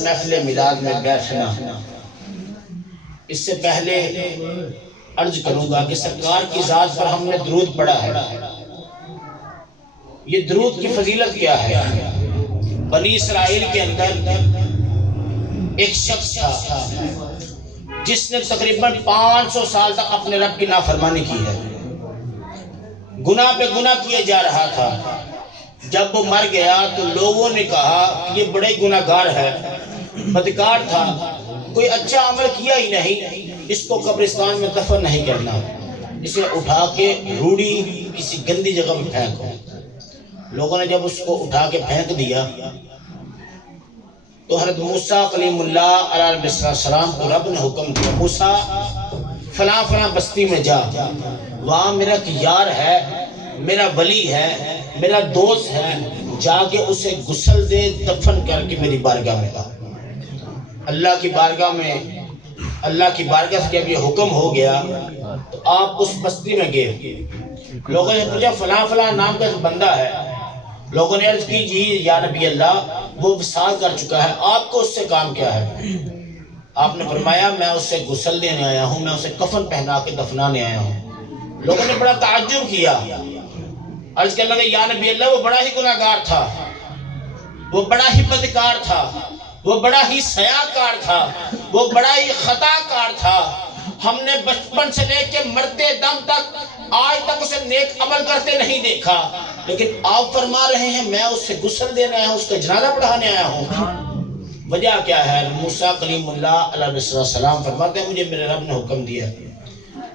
محفل میلاد میں بیٹھنا، اس سے پہلے عرض کروں گا کہ سرکار کی ذات پر ہم نے درود پڑھا ہے۔ یہ درود کی فضیلت کیا ہے؟ بنی اسرائیل کے اندر ایک شخص تھا جس نے تقریباً 500 سال تک اپنے رب کی نافرمانی کی ہے، گناہ پہ گناہ کیے جا رہا تھا۔ جب وہ مر گیا تو لوگوں نے کہا کہ یہ بڑے گناہ گار ہے، بدکار تھا، کوئی اچھا عمل کیا ہی نہیں، اس کو قبرستان میں دفن نہیں کرنا، اسے اٹھا کے روڑی کسی گندی جگہ میں پھینکو۔ لوگوں نے جب اس کو اٹھا کے پھینک دیا تو حضرت موسیٰ کلیم اللہ علیہ السلام کو رب نے حکم دیا، موسیٰ فلاں فلاں بستی میں جا، وہاں میرا ایک یار ہے، میرا ولی ہے، میرا دوست ہے، جا کے اسے غسل دے، دفن کر کے میری بارگاہ میں لا۔ اللہ کی بارگاہ سے جب یہ حکم ہو گیا تو آپ اس بستی میں گئے۔ لوگوں نے پوچھا فلاں فلاں نام کا بندہ ہے، لوگوں نے عرض کی جی یا نبی اللہ وہ وصال کر چکا ہے، آپ کو اس سے کام کیا ہے؟ آپ نے فرمایا میں اس سے غسل دینے آیا ہوں، میں اسے کفن پہنا کے دفنانے آیا ہوں۔ لوگوں نے بڑا تعجب کیا، عرض کرنے لگے یا نبی اللہ وہ بڑا ہی گناہ گار تھا، وہ بڑا ہی بدکار تھا، وہ بڑا ہی سیاکار تھا، وہ بڑا ہی خطا کار تھا، ہم نے بچپن سے لے کے مرتے دم تک آج تک اسے نیک عمل کرتے نہیں دیکھا، لیکن آپ فرما رہے ہیں میں اس سے غسل دینے آیا ہوں، اس کا جنازہ پڑھانے آیا ہوں۔ وجہ کیا ہے؟ موسیٰ کلیم اللہ علیہ السلام فرماتے ہیں مجھے میرے رب نے حکم دیا،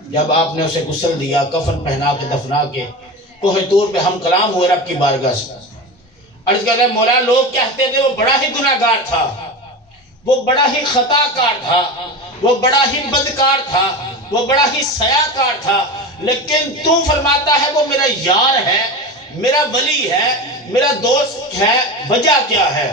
جب آپ نے اسے غسل دیا، کفن پہنا کے دفنا کے، کوہ طور پہ ہم کلام ہوئے رب کی بارگاہ سے، عرض کر رہے مولا لوگ کہتے تھے وہ بڑا ہی گناہ گار تھا، وہ بڑا ہی خطا کار تھا، وہ بڑا ہی بدکار تھا، وہ بڑا ہی سیاکار تھا، لیکن تو فرماتا ہے وہ میرا یار ہے، میرا ولی ہے، میرا دوست ہے، وجہ کیا ہے؟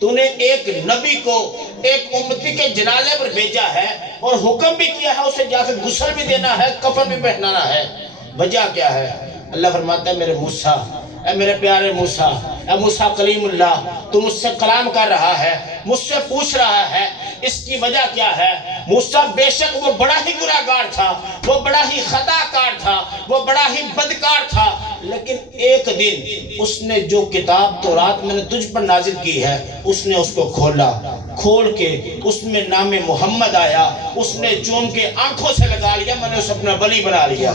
تو نے ایک نبی کو ایک امتی کے جنازے پر بھیجا ہے اور حکم بھی کیا ہے اسے جا کے غسل بھی دینا ہے، کفن بھی پہنانا ہے، وجہ کیا ہے؟ اللہ فرماتا ہے میرے موسیٰ، اے میرے پیارے موسیٰ، اے موسیٰ کلیم اللہ، تو مجھ سے کلام کر رہا ہے، مجھ سے پوچھ رہا ہے، اس کی وجہ کیا ہے؟ موسیٰ بے شک وہ بڑا ہی گناہ گار تھا، وہ بڑا ہی خطا کار تھا، وہ بڑا ہی بدکار تھا، لیکن ایک دن اس نے جو کتاب تورات میں نے تجھ پر نازل کی ہے اس نے اس کو کھولا، کھول کے اس میں نام محمد آیا، اس نے چوم کے آنکھوں سے لگا لیا، میں نے اسے اپنا ولی بنا لیا۔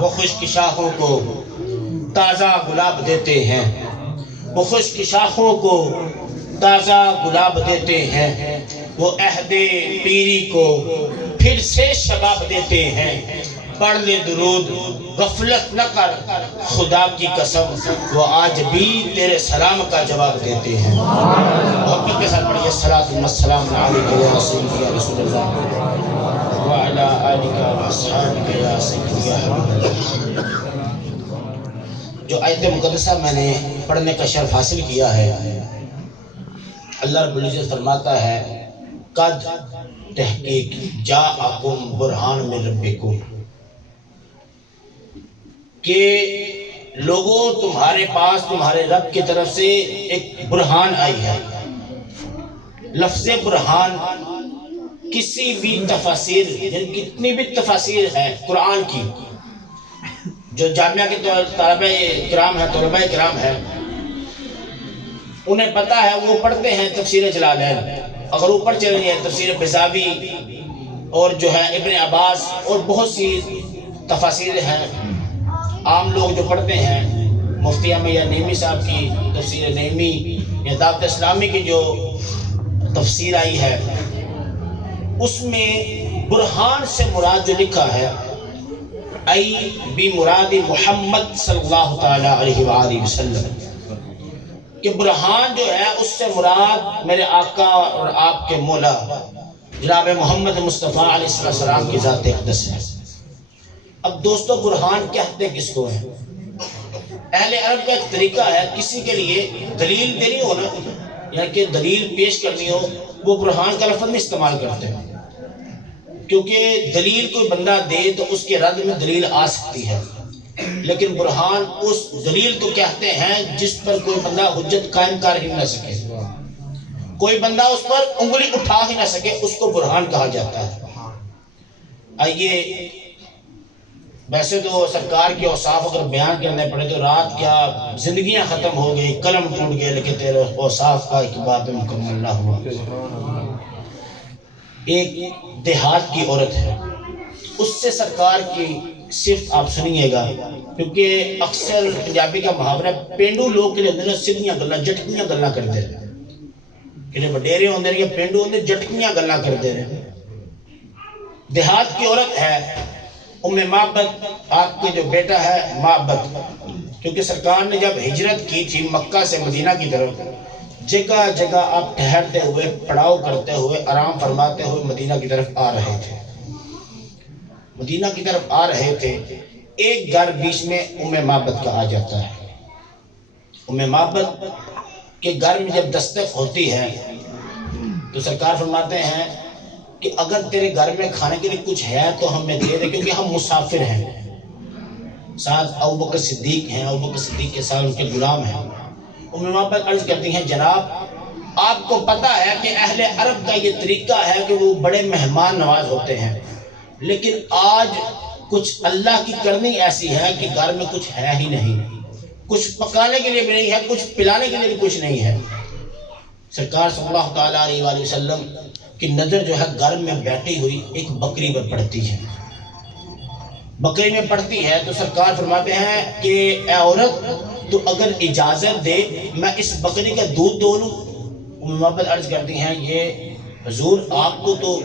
وہ خشک شاخوں کو تازہ گلاب دیتے ہیں، وہ خشک شاخوں کو تازہ گلاب دیتے ہیں، وہ عہد پیری کو پھر سے شباب دیتے ہیں، پڑھ لے درود غفلت نہ کر خدا کی قسم، وہ آج بھی تیرے سلام کا جواب دیتے ہیں۔ محبت کے ساتھ پڑھیے الصلاۃ والسلام علیک یا رسول اللہ وعلی آلک واصحابک یا سیدی یا حبیب اللہ۔ جو آیت مقدسہ میں نے پڑھنے کا شرف حاصل کیا ہے، اللہ رب العزت فرماتا ہے قد تحقیق جاءکم برہان من ربکم، کہ لوگوں تمہارے پاس تمہارے رب کی طرف سے ایک برہان آئی ہے۔ لفظ برہان کسی بھی تفاسیر، یعنی کتنی بھی تفاسیر ہیں قرآن کی، جو جامعہ کے طلبہ کرام ہیں انہیں پتہ ہے، وہ پڑھتے ہیں تفسیر جلالین، اگر اوپر چلیں گے تفسیر بزاوی اور جو ہے ابن عباس اور بہت سی تفاسیر ہیں، عام لوگ جو پڑھتے ہیں، مفتی احمد نعیمی صاحب کی تفسیر نعیمی یا دعوت اسلامی کی جو تفسیر آئی ہے، اس میں برہان سے مراد جو لکھا ہے ای بھی مراد محمد صلی اللہ تعالیٰ علیہ وآلہ وسلم، کہ برہان جو ہے اس سے مراد میرے آقا اور آپ کے مولا جناب محمد مصطفیٰ علیہ السلام کی ذات اقدس ہے۔ اب دوستو برہان کہتے کس کو ہے؟ اہل عرب کا ایک طریقہ ہے، کسی کے لیے دلیل دینی ہو نا، یعنی کہ دلیل پیش کرنی ہو، وہ برہان کا لفظ نہیں استعمال کرتے ہیں، کیونکہ دلیل کوئی بندہ دے تو اس کے رد میں دلیل آ سکتی ہے، لیکن برہان اس دلیل کو کہتے ہیں جس پر کوئی بندہ حجت قائم کر ہی نہ سکے۔ کوئی بندہ اس پر انگلی اٹھا ہی نہ سکے، اس کو برہان کہا جاتا ہے۔ آئیے، ویسے تو سرکار کے اوصاف اگر بیان کرنے پڑے تو رات کیا زندگیاں ختم ہو گئی، قلم ٹوٹ گئے، لیکن تیرے اوصاف کا ایک بات مکمل نہ ہوا۔ ایک دیہات کی عورت ہے، اس سے سرکار کی صرف آپ سنیے گا، کیونکہ اکثر پنجابی کا محاورہ پینڈو لوگ کے لیے سیدھیاں گلاں جٹکیاں گلاں کرتے رہے، کہ وڈیرے ہوندے نے پینڈو ہوندے جٹکیاں گلاں کرتے رہے۔ دیہات کی عورت ہے ام معبد، آپ کے جو بیٹا ہے معبد، کیونکہ سرکار نے جب ہجرت کی تھی مکہ سے مدینہ کی طرف، جگہ جگہ آپ ٹھہرتے ہوئے، پڑاؤ کرتے ہوئے، آرام فرماتے ہوئے مدینہ کی طرف آ رہے تھے، مدینہ کی طرف آ رہے تھے۔ ایک گھر بیچ میں ام معبد کا آ جاتا ہے۔ ام معبد کے گھر میں جب دستک ہوتی ہے تو سرکار فرماتے ہیں کہ اگر تیرے گھر میں کھانے کے لیے کچھ ہے تو ہمیں دے دے، کیونکہ ہم مسافر ہیں۔ ساتھ ابوبکر صدیق ہیں، ابوبکر صدیق کے ساتھ ان کے غلام ہیں۔ ام معبد عرض کرتی ہیں، جناب آپ کو پتہ ہے کہ اہل عرب کا یہ طریقہ ہے کہ وہ بڑے مہمان نواز ہوتے ہیں، لیکن آج کچھ اللہ کی کرنی ایسی ہے کہ گھر میں کچھ ہے ہی نہیں، کچھ پکانے کے لیے بھی نہیں ہے، کچھ پلانے کے لیے بھی کچھ نہیں ہے۔ سرکار صلی اللہ تعالیٰ علیہ وآلہ وسلم کی نظر جو ہے گھر میں بیٹھی ہوئی ایک بکری پر پڑتی ہے، بکری میں پڑتی ہے تو سرکار فرماتے ہیں کہ اے عورت تو اگر اجازت دے میں اس بکری کا دودھ دو لوں۔ ام معبد عرض کرتی ہیں، یہ حضور آپ کو تو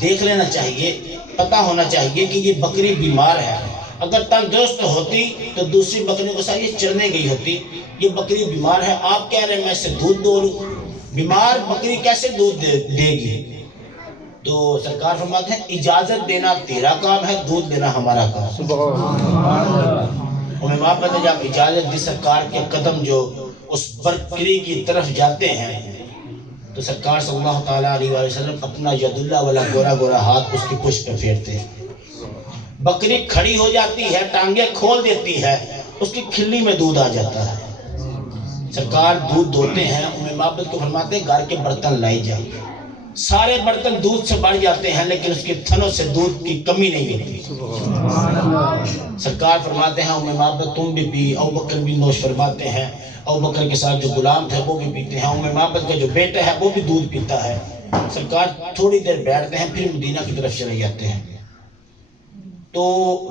دیکھ لینا چاہیے، پتہ ہونا چاہیے کہ یہ بکری بیمار ہے، اگر تندرست ہوتی تو دوسری بکریوں کے ساتھ یہ چرنے گئی ہوتی، یہ بکری بیمار ہے، آپ کہہ رہے ہیں میں اسے دودھ دو لوں، بیمار بکری کیسے دودھ دے گی؟ تو سرکار فرماتے ہیں اجازت دینا تیرا کام ہے، دودھ دینا ہمارا کام۔ ام معبد نے جب اجازت دی، سرکار کے قدم جو اس بکری کی طرف جاتے ہیں تو سرکار صلی اللہ تعالیٰ علیہ وآلہ وسلم اپنا ید اللہ والا گورا گورا ہاتھ اس کی پشت پہ پھیرتے ہیں، بکری کھڑی ہو جاتی ہے، ٹانگیں کھول دیتی ہے، اس کی کھلی میں دودھ آ جاتا ہے۔ سرکار دودھ دوتے ہیں، ام معبد کو فرماتے ہیں گھر کے برتن لائی جائیں، سارے برتن دودھ سے بڑھ جاتے ہیں لیکن اس کے تھنوں سے دودھ کی کمی نہیں ہوتی۔ سرکار فرماتے ہیں ام معبد تم بھی پی، ابوبکر بھی نوش فرماتے ہیں، ابوبکر کے ساتھ جو غلام تھے وہ بھی پیتے ہیں، ام معبد کا جو بیٹا ہے وہ بھی دودھ پیتا ہے۔ سرکار تھوڑی دیر بیٹھتے ہیں پھر مدینہ کی طرف چلے جاتے ہیں۔ تو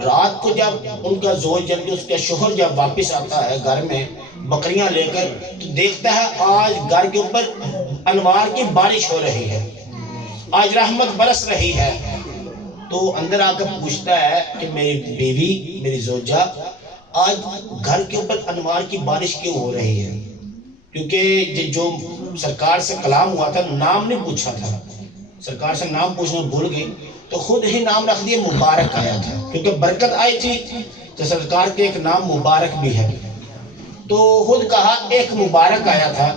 رات کو جب ان کا زوج یعنی اس کا شوہر جب واپس آتا ہے گھر میں بکریاں لے کر تو دیکھتا ہے آج گھر کے اوپر انوار کی بارش ہو رہی ہے، آج رحمت برس رہی ہے۔ تو اندر آ کر پوچھتا ہے کہ میری بیوی، میری زوجہ، آج گھر کے اوپر انوار کی بارش کیوں ہو رہی ہے؟ کیونکہ جو سرکار سے کلام ہوا تھا نام نہیں پوچھا تھا، سرکار سے نام پوچھنا بھول گئی تو خود ہی نام رکھ دیا مبارک آیا تھا، کیونکہ برکت آئی تھی تو سرکار کے ایک نام مبارک بھی ہے، تو خود کہا ایک مبارک آیا تھا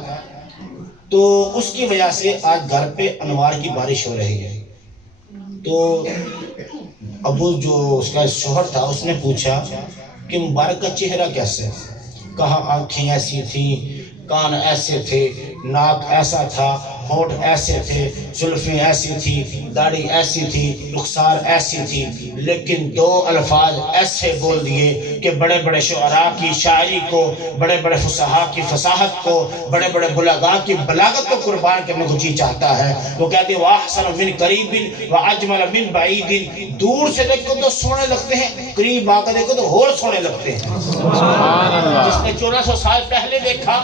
تو اس کی وجہ سے آج گھر پہ انوار کی بارش ہو رہی ہے۔ تو ابو جو اس کا شوہر تھا اس نے پوچھا کہ مبارک کا چہرہ کیسے ہے؟ کہا آنکھیں ایسی تھیں، کان ایسے تھے، ناک ایسا تھا، ہونٹ ایسے تھے، زلفیں ایسی تھی، داڑھی ایسی تھی، رخسار ایسی تھی، لیکن دو الفاظ ایسے بول دیے کہ بڑے بڑے شعراء کی شاعری کو، بڑے بڑے فصحاء کی فصاحت کو، بڑے بڑے بلغاء کی بلاغت کو قربان کرنے کو جی چاہتا ہے۔ وہ کہتے ہیں وَأَحْسَنُ مِنْ قَرِيبٍ وَأَجْمَلَ مِنْ بَعِيدٍ، دور سے دیکھو تو سونے لگتے ہیں، قریب آ کر دیکھو تو اور سونے لگتے ہیں۔ جس نے 1400 سال پہلے دیکھا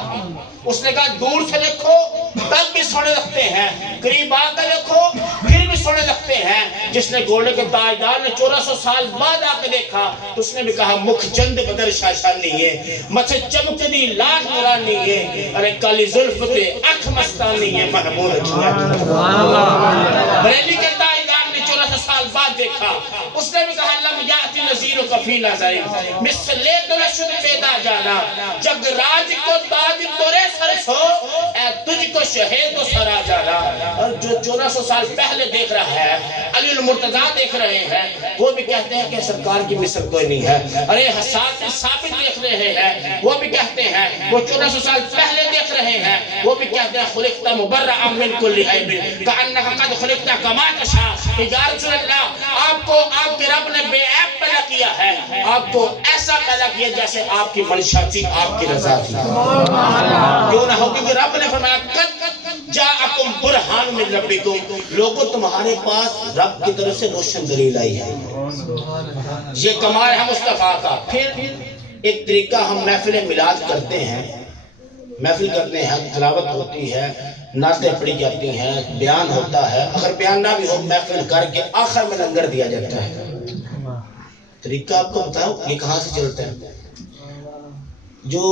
اس نے کہا دور سے دیکھو تب بھی سونے لگتے ہیں، قریب آ کر دیکھو پھر بھی سونے لگتے ہیں۔ جس نے گھوڑے کے تاجدار نے 1400 سال بعد آ کے دیکھا اس نے بھی کہا مکھ چند بدر شاشانی ہے، مچھے چمکدی لاکھ نورانی ہے، ارے کالی زلف تے اکھ مستانی ہے، محمود کیا۔ بریلی کے تاجدار نے 1400 سال بعد دیکھا اس نے بھی کہا لم یاتی نظیر و کفی نظر مثل دلشد پیدا جانا، جگ راج کو تاج تورے سر چھو اے تجھ کو شہید و سرا جانا۔ اور جو 1400 سال پہلے دیکھ رہا ہے، علی المرتضیٰ دیکھ رہے ہیں، وہ بھی کہتے ہیں کہ سرکار کی مثل کوئی نہیں ہے۔ ارے حسان بن ثابت دیکھ رہے ہیں، وہ بھی کہتے ہیں، وہ 1400 سال پہلے دیکھ رہے ہیں، وہ بھی کہتے ہیں خلقت مبرأ من کل عیب کأنک قد خلقت کما تشاء۔ کہ یا رسول اللہ، آپ کو آپ کے رب نے بے عیب پیدا کیا ہے، آپ کو ایسا پیدا کیا جیسے آپ کی منشا تھی، آپ کی رضا تھی۔ کیوں نہ ہو، کیونکہ رب نے فرمایا قد جاءکم برہان من ربکم، لوگوں تمہارے پاس رب کی طرف سے روشن دلیل آئی ہے۔ یہ کمال ہے مصطفیٰ کا۔ پھر ایک طریقہ، ہم محفل میلاد کرتے ہیں، محفل کرتے ہیں، تلاوت ہوتی ہے، نعتیں پڑھی جاتی ہیں، بیان ہوتا ہے، اگر بیان نہ بھی ہو محفل کر کے آخر میں لنگر دیا جاتا ہے۔ طریقہ آپ کو بتاؤ یہ کہاں سے چلتا ہے؟ جو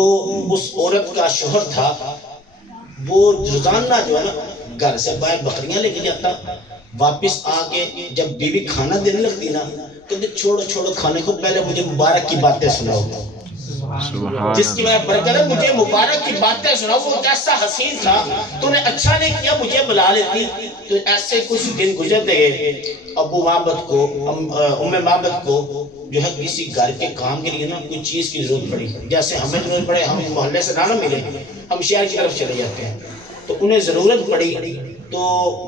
اس عورت کا شوہر تھا وہ روزانہ جو ہے نا گھر سے باہر بکریاں لے کے جاتا، واپس آ کے جب بیوی کھانا دینے لگتی نا کہتے چھوڑو چھوڑو کھانے کو، پہلے مجھے مبارک کی باتیں سناؤ، جس کی میں برکت ہے مجھے مبارک کی باتیں سناؤ، وہ کیسا حسین تھا، تو نے اچھا نہیں کیا مجھے بلا لیتی۔ تو ایسے کچھ دن گزرتے گئے، ابو معبد کو ام معبد کو جو ہے کسی گھر کے کام کے لیے نا کوئی چیز کی ضرورت پڑی، جیسے ہمیں ضرورت پڑے ہم محلے سے نہ ملے ہم شہر کی طرف چلے جاتے ہیں، تو انہیں ضرورت پڑی تو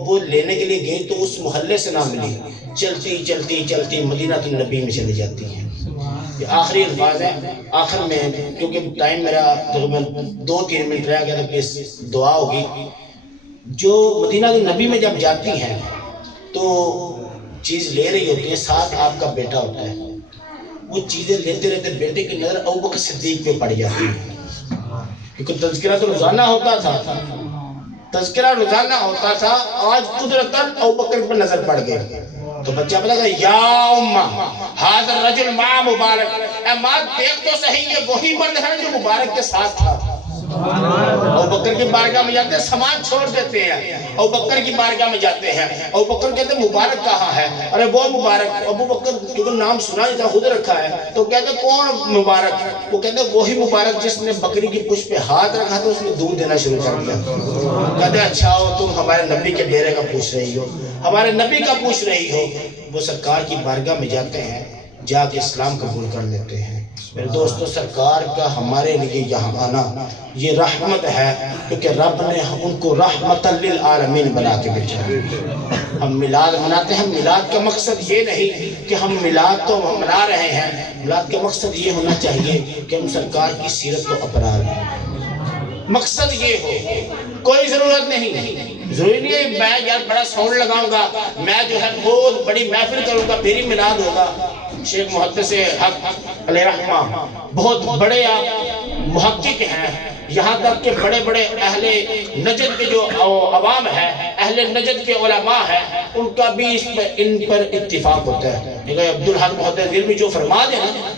وہ لینے کے لیے گئی تو اس محلے سے نہ ملی، چلتی چلتی چلتی مدینہ النبی میں چلی جاتی ہیں۔ یہ آخری الفاظ ہیں، آخر میں کیونکہ ٹائم میرا تقریباً 2-3 منٹ رہ گیا تھا کہ دعا ہوگی۔ جو مدینہ النبی میں جب جاتی ہیں تو چیز لے رہی ہوتی ہیں، ساتھ آپ کا بیٹا ہوتا ہے، وہ چیزیں لیتے رہتے بیٹے کی نظر ابوبکر صدیق پہ پڑ جاتی ہے، کیونکہ تذکرہ تو روزانہ ہوتا تھا، تذکرہ روزانہ ہوتا تھا، آج قدرتاً ابوبکر پہ نظر پڑ گئی تو بچہ پتا کہ یا امہ ھذا الرجل مع مبارک، اے ماں دیکھ تو صحیح یہ وہی مرد ہے جو مبارک کے ساتھ تھا۔ ابوبکر کی بارگاہ میں جاتے ہیں، سامان چھوڑ دیتے ہیں، ابوبکر کی بارگاہ میں جاتے ہیں، ابوبکر کہتے ہیں مبارک کہاں ہے؟ ارے وہ مبارک، ابوبکر کیونکہ نام سنا نہیں تھا خود رکھا ہے، تو کہتے ہیں کون مبارک؟ وہ کہتے ہیں وہی مبارک جس نے بکری کی پشت پہ ہاتھ رکھا تو اس نے دودھ دینا شروع کر دیا۔ کہتے ہیں اچھا ہو تم ہمارے نبی کے ڈیرے کا پوچھ رہی ہو، ہمارے نبی کا پوچھ رہی ہو۔ وہ سرکار کی بارگاہ میں جاتے ہیں، جا کے اسلام قبول کر لیتے ہیں۔ میرے دوستو، سرکار کا ہمارے لیے یہاں آنا یہ رحمت ہے، کیونکہ رب نے ان کو رحمت للعالمین بنا کے بھیجا ہے۔ ہم میلاد مناتے ہیں، میلاد کا مقصد یہ نہیں کہ ہم میلاد تو منا رہے ہیں، میلاد کا مقصد یہ ہونا چاہیے کہ ہم سرکار کی سیرت کو اپنا لیں، مقصد یہ ہو۔ کوئی ضرورت نہیں، ضروری نہیں ہے میں یار بڑا ساؤنڈ لگاؤں گا، میں جو ہے بہت بڑی محفل کروں گا پھر ہی میلاد ہوگا۔ شیخ محدث حق علیہ رحمہ بہت بڑے محقق ہیں، یہاں تک کہ بڑے بڑے اہل نجد کے جو عوام ہے، اہل نجد کے علماء ہیں، ان کا بھی ان پر اتفاق ہوتا ہے۔ عبدالحق محدث دل میں جو فرما دے نا،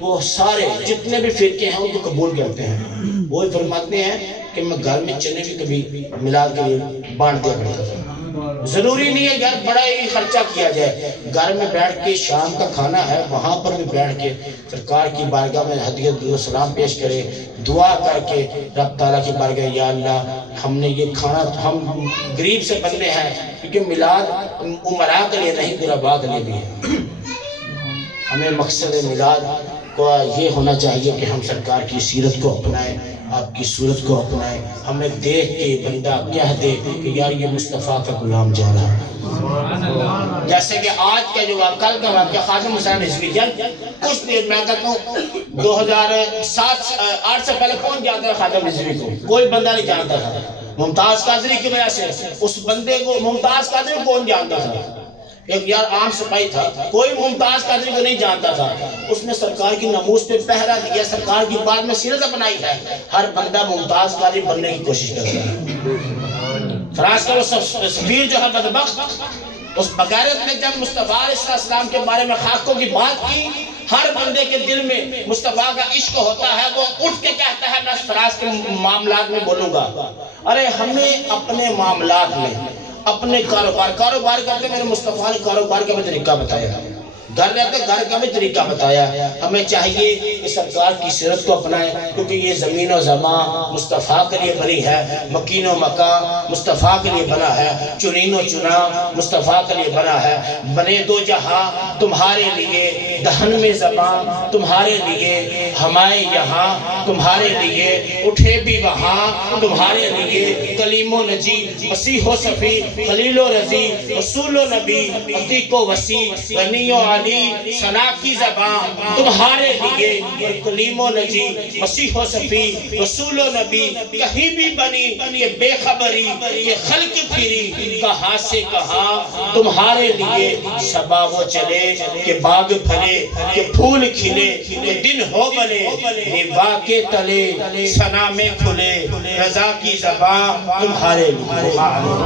وہ سارے جتنے بھی فرقے ہیں ان کو قبول کرتے ہیں۔ وہ فرماتے ہیں کہ میں گھر میں چنے بھی کبھی میلاد کے لیے بانٹ دیا کرتا تھا۔ ضروری نہیں ہے گھر بڑا ہی خرچہ کیا جائے، گھر میں بیٹھ کے شام کا کھانا ہے وہاں پر بھی بیٹھ کے سرکار کی بارگاہ میں ہدیت و سلام پیش کرے، دعا کر کے رب تعالیٰ کی بارگاہ، یا اللہ ہم نے یہ کھانا، ہم غریب سے بندے ہیں، کیونکہ میلاد امراء کے لیے نہیں غرباء کے لیے بھی ہے۔ ہمیں مقصد میلاد کو یہ ہونا چاہیے کہ ہم سرکار کی سیرت کو اپنائیں، آپ کی صورت کو اپنائیں، ہمیں دیکھ کے بندہ کہہ دے کہ یار یہ مصطفیٰ کا غلام جا رہا ہے۔ جیسے کہ آج کا جو کل کا واقعہ خادم حسین رضوی جنگ، کچھ دیر میں کہتا ہوں 2007-8 سے پہلے کون جانتا ہے خادم رضوی کو؟ کوئی بندہ نہیں جانتا تھا۔ ممتاز قادری کی وجہ سے اس بندے کو، ممتاز قادری کو کون جانتا تھا؟ ایک یار عام سپاہی تھا، کوئی ممتاز قادری کو نہیں جانتا تھا، اس نے سرکار کی ناموس پہ پہرا دیا، سرکار کی بات میں سیرت اپنائی ہے۔ ہر بندہ ممتاز قادری بننے کی کوشش کرتا ہے۔ فرانس کا وہ سفیر جو ہے بدبخت، اس بغیرت نے جب مصطفیٰ علیہ السلام کے بارے میں خاکوں کی بات کی، ہر بندے کے دل میں مصطفیٰ کا عشق ہوتا ہے، وہ اٹھ کے کہتا ہے میں فراز کے معاملات میں بولوں گا۔ ارے ہمیں اپنے معاملات میں، اپنے کاروبار کرتے، میرے مصطفیٰ نے کاروبار کا بھی طریقہ بتایا، گھر رہتے گھر کا بھی طریقہ بتایا. ہمیں چاہیے کہ سرکار کی سیرت کو اپنائیں، کیونکہ یہ زمین و زمان مصطفیٰ کے لیے بنی ہے، مکین و مکان مصطفیٰ کے لیے بنا ہے، چنین و چنا مصطفیٰ کے لیے بنا ہے. بنے دو جہاں تمہارے لیے، دہن میں زبان تمہارے لیے، ہمارے یہاں تمہارے لیے، اٹھے بھی وہاں تمہارے لیے. کلیم و نجی مسیح و صفی خلیل و رضی رسول و نبی عتیق و وسیع غنی و علی ثنا کی زبان تمہارے لیے. اور کلیم و نجی مسیح و صفی رسول و نبی کہیں بھی بنی یہ بے خبری، یہ خلق پھری کہاں سے کہاں تمہارے لیے. شباب و چلے کہ باغ پھلے، کہ پھول کھلے، کہ دن ہو بلے، روا کے تلے ثنا میں کھلے، رضا کی زبان تمہارے لیے.